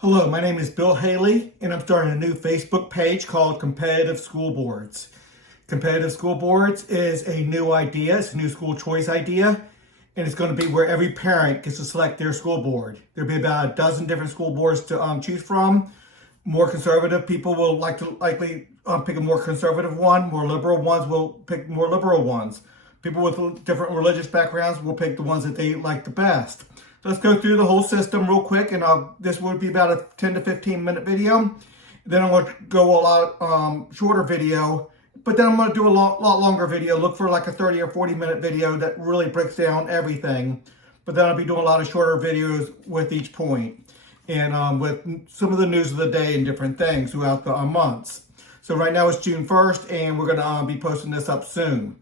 Hello, my name is Bill Haley, and I'm starting a new Facebook page called Competitive School Boards. Competitive School Boards is a new idea, it's a new school choice idea, and it's going to be where every parent gets to select their school board. There'll be about a dozen different school boards to choose from. More conservative people will likely pick a more conservative one. More liberal ones will pick more liberal ones. People with different religious backgrounds will pick the ones that they like the best. So let's go through the whole system real quick, and this would be about a 10 to 15 minute video. Then I'm going to go a lot shorter video, but then I'm going to do a lot longer video. Look for like a 30 or 40 minute video that really breaks down everything. But then I'll be doing a lot of shorter videos with each point, and with some of the news of the day and different things throughout the months. So right now it's June 1st, and we're going to be posting this up soon.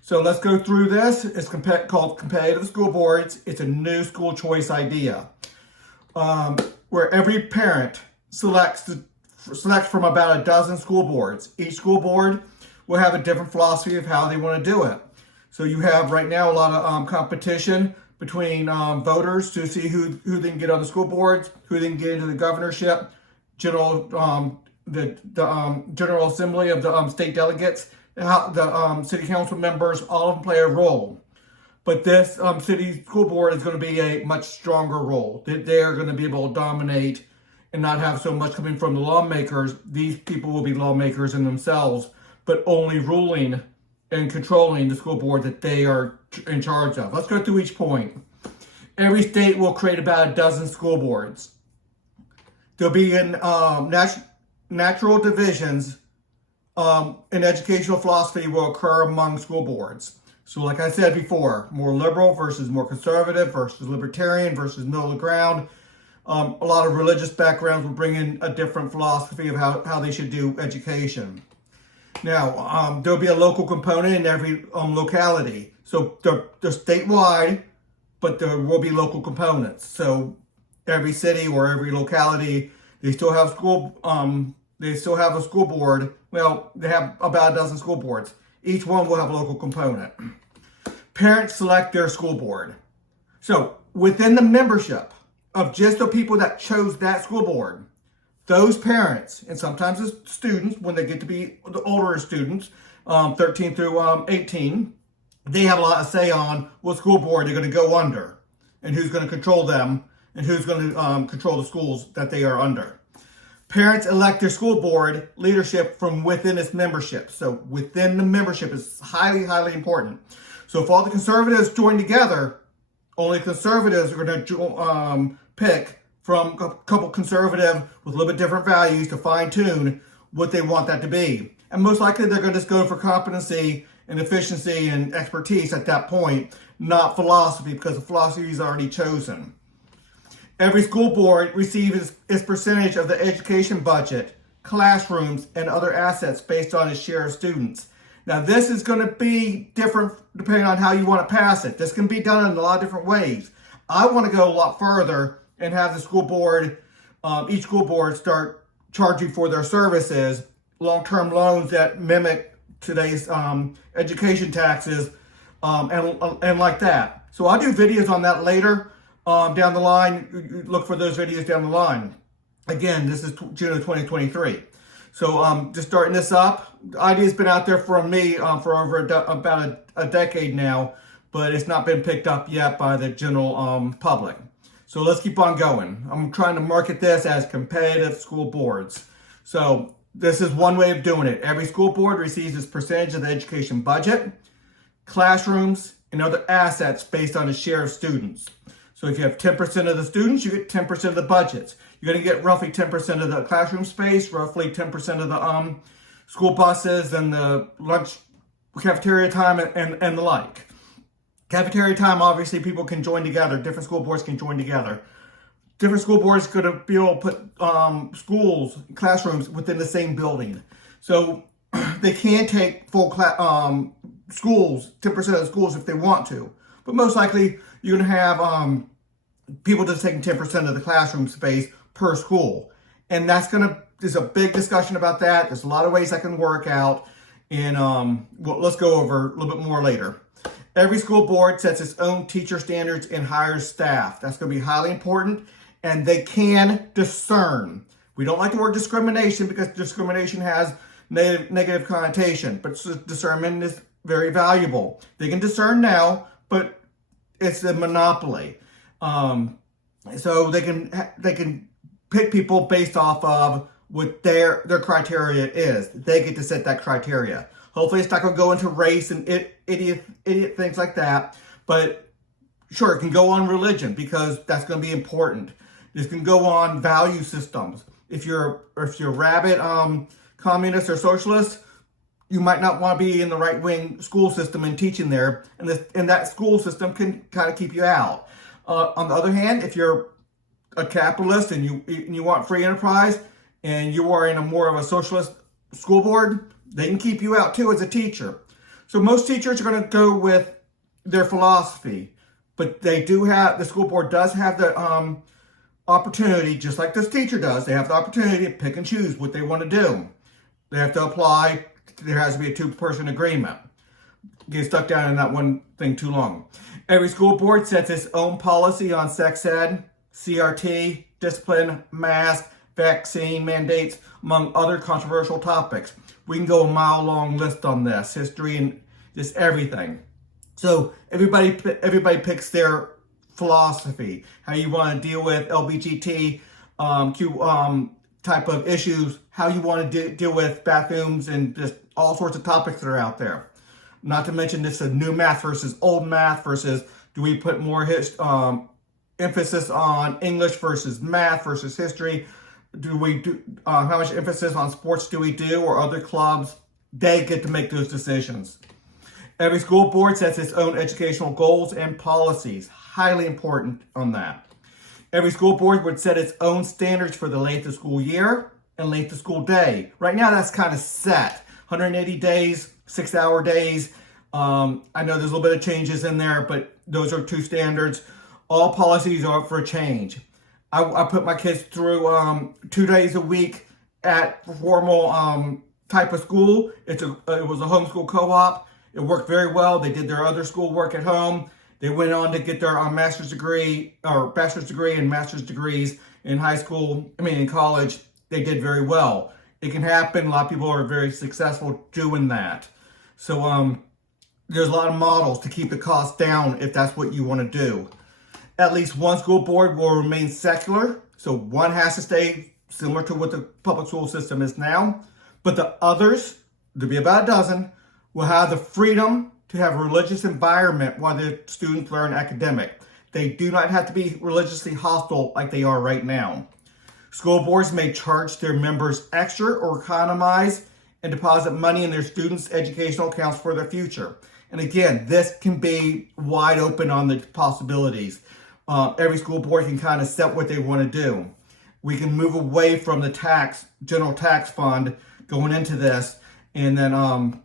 So let's go through this. It's called Competitive School Boards. It's a new school choice idea where every parent selects from about a dozen school boards. Each school board will have a different philosophy of how they want to do it. So you have right now a lot of competition between voters to see who they can get on the school boards, who they can get into the governorship, General Assembly of the state delegates. The city council members, all of them play a role. But this city school board is going to be a much stronger role. They are going to be able to dominate and not have so much coming from the lawmakers. These people will be lawmakers in themselves, but only ruling and controlling the school board that they are in charge of. Let's go through each point. Every state will create about a dozen school boards. There'll be in natural divisions. An educational philosophy will occur among school boards. So like I said before, more liberal versus more conservative versus libertarian versus middle of the ground. A lot of religious backgrounds will bring in a different philosophy of how they should do education. Now, there'll be a local component in every locality. So they're statewide, but there will be local components. So every city or every locality, they still have a school board. Well, they have about a dozen school boards. Each one will have a local component. Parents select their school board. So within the membership of just the people that chose that school board, those parents, and sometimes the students, when they get to be the older students, 13 through 18, they have a lot of say on what school board they're going to go under and who's going to control them and who's going to control the schools that they are under. Parents elect their school board leadership from within its membership. So within the membership is highly, highly important. So if all the conservatives join together, only conservatives are going to pick from a couple conservative with a little bit different values to fine tune what they want that to be. And most likely they're going to just go for competency and efficiency and expertise at that point, not philosophy, because the philosophy is already chosen. Every school board receives its percentage of the education budget, classrooms, and other assets based on its share of students. Now, this is going to be different depending on how you want to pass it. This can be done in a lot of different ways. I want to go a lot further and have the school board, each school board start charging for their services, long-term loans that mimic today's education taxes, and like that. So I'll do videos on that later. Down the line, look for those videos down the line. Again, this is June of 2023. So just starting this up. The idea's been out there from me for over about a decade now, but it's not been picked up yet by the general public. So let's keep on going. I'm trying to market this as competitive school boards. So this is one way of doing it. Every school board receives its percentage of the education budget, classrooms, and other assets based on its share of students. So if you have 10% of the students, you get 10% of the budgets. You're going to get roughly 10% of the classroom space, roughly 10% of the school buses and the lunch cafeteria time and the like. Cafeteria time, obviously, people can join together. Different school boards can join together. Different school boards could be able to put schools, classrooms within the same building. So they can take full schools, 10% of the schools if they want to. But most likely, you're going to have people just taking 10% of the classroom space per school. And there's a big discussion about that. There's a lot of ways that can work out. And let's go over a little bit more later. Every school board sets its own teacher standards and hires staff. That's going to be highly important. and they can discern. We don't like the word discrimination because discrimination has negative connotation, but discernment is very valuable. They can discern now, but it's a monopoly. So they can pick people based off of what their criteria is. They get to set that criteria. Hopefully it's not going to go into race and idiot things like that, but sure, it can go on religion because that's going to be important. This can go on value systems. If you're rabid communist or socialist, you might not want to be in the right-wing school system and teaching there, and that school system can kind of keep you out. On the other hand, if you're a capitalist and you want free enterprise and you are in a more of a socialist school board, they can keep you out too as a teacher. So most teachers are going to go with their philosophy, but the school board does have the opportunity, just like this teacher does, they have the opportunity to pick and choose what they want to do. They have to apply. There has to be a two-person agreement. Get stuck down in that one thing too long. Every school board sets its own policy on sex ed, CRT, discipline, mask, vaccine mandates, among other controversial topics. We can go a mile-long list on this, history and just everything. So everybody picks their philosophy, how you want to deal with LBGT type of issues, how you want to deal with bathrooms and just all sorts of topics that are out there. Not to mention this is new math versus old math versus do we put more emphasis on English versus math versus history? How much emphasis on sports do we do or other clubs? They get to make those decisions. Every school board sets its own educational goals and policies. Highly important on that. Every school board would set its own standards for the length of school year and length of school day. Right now, that's kind of set. 180 days, 6-hour days. I know there's a little bit of changes in there, but those are two standards. All policies are up for a change. I put my kids through 2 days a week at formal type of school. It was a homeschool co-op. It worked very well. They did their other school work at home. They went on to get their bachelor's degree and master's degrees in college. They did very well. It can happen. A lot of people are very successful doing that. So there's a lot of models to keep the costs down if that's what you want to do. At least one school board will remain secular. So one has to stay similar to what the public school system is now. But the others, there'll be about a dozen, will have the freedom to have a religious environment while the students learn academic. They do not have to be religiously hostile like they are right now. School boards may charge their members extra or economize and deposit money in their students' educational accounts for their future. And again, this can be wide open on the possibilities. Every school board can kind of set what they want to do. We can move away from the general tax fund going into this and then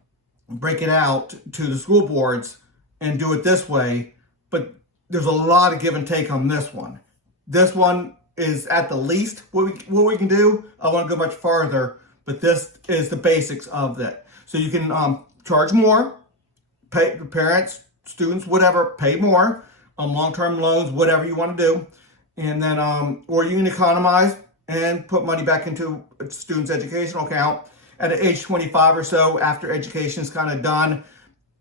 break it out to the school boards and do it this way. But there's a lot of give and take on this one. This one is at the least what we can do. I want to go much farther, but this is the basics of that. So you can charge more, pay parents, students, whatever, pay more on long-term loans, whatever you want to do. And then, or you can economize and put money back into a student's educational account at age 25 or so after education is kind of done.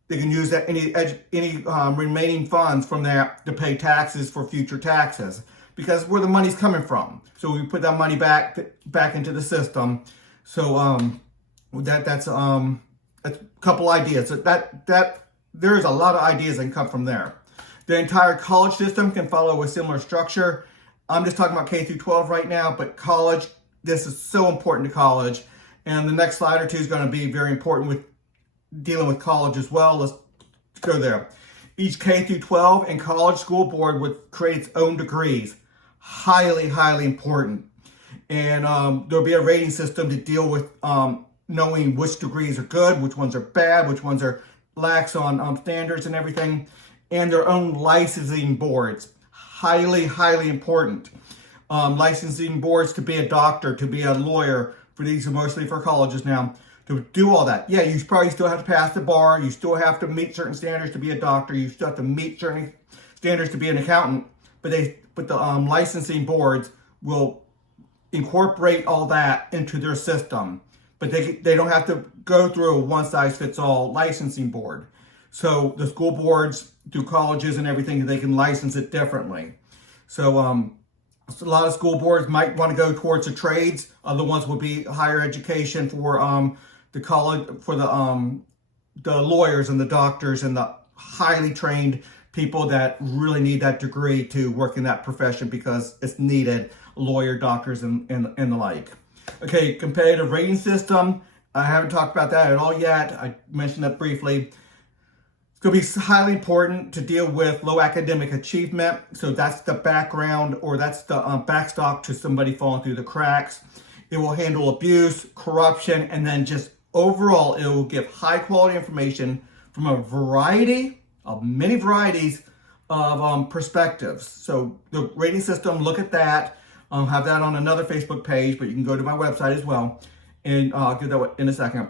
They can use that any remaining funds from that to pay taxes for future taxes because where the money's coming from. So we put that money back into the system. So that's a couple ideas. So that there's a lot of ideas that can come from there. The entire college system can follow a similar structure. I'm just talking about K through 12 right now, but college, this is so important to college. And the next slide or two is going to be very important with dealing with college as well. Let's go there. Each K through 12 and college school board would create its own degrees. Highly, highly important. And there'll be a rating system to deal with knowing which degrees are good, which ones are bad, which ones are lax on standards and everything. And their own licensing boards. Highly, highly important. Licensing boards to be a doctor, to be a lawyer, for these are mostly for colleges now, to do all that. Yeah, you probably still have to pass the bar. You still have to meet certain standards to be a doctor. You still have to meet certain standards to be an accountant. but the licensing boards will incorporate all that into their system. But they don't have to go through a one-size-fits-all licensing board. So the school boards, through colleges and everything, they can license it differently. So a lot of school boards might want to go towards the trades. Other ones will be higher education for the college, for the lawyers and the doctors and the highly trained people that really need that degree to work in that profession because it's needed, lawyer, doctors, and the like. Okay, competitive rating system. I haven't talked about that at all yet. I mentioned that briefly. It's going to be highly important to deal with low academic achievement. So that's the background, or that's the backstop to somebody falling through the cracks. It will handle abuse, corruption, and then just overall, it will give high quality information from a variety of many varieties of perspectives. So the rating system, look at that. I'll have that on another Facebook page, but you can go to my website as well. And I'll give that in a second.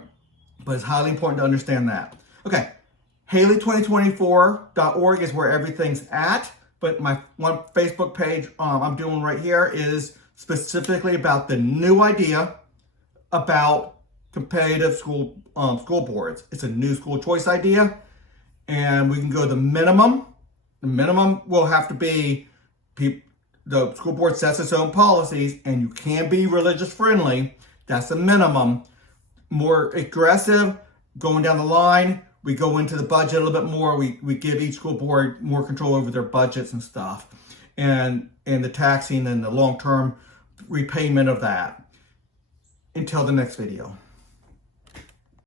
But it's highly important to understand that. Okay, Haley2024.org is where everything's at. But my one Facebook page I'm doing right here is specifically about the new idea about competitive school boards. It's a new school choice idea. And we can go the minimum. The minimum will have to be the school board sets its own policies, and you can be religious friendly. That's the minimum. More aggressive, going down the line, we go into the budget a little bit more. We give each school board more control over their budgets and stuff, and the taxing and the long-term repayment of that. Until the next video.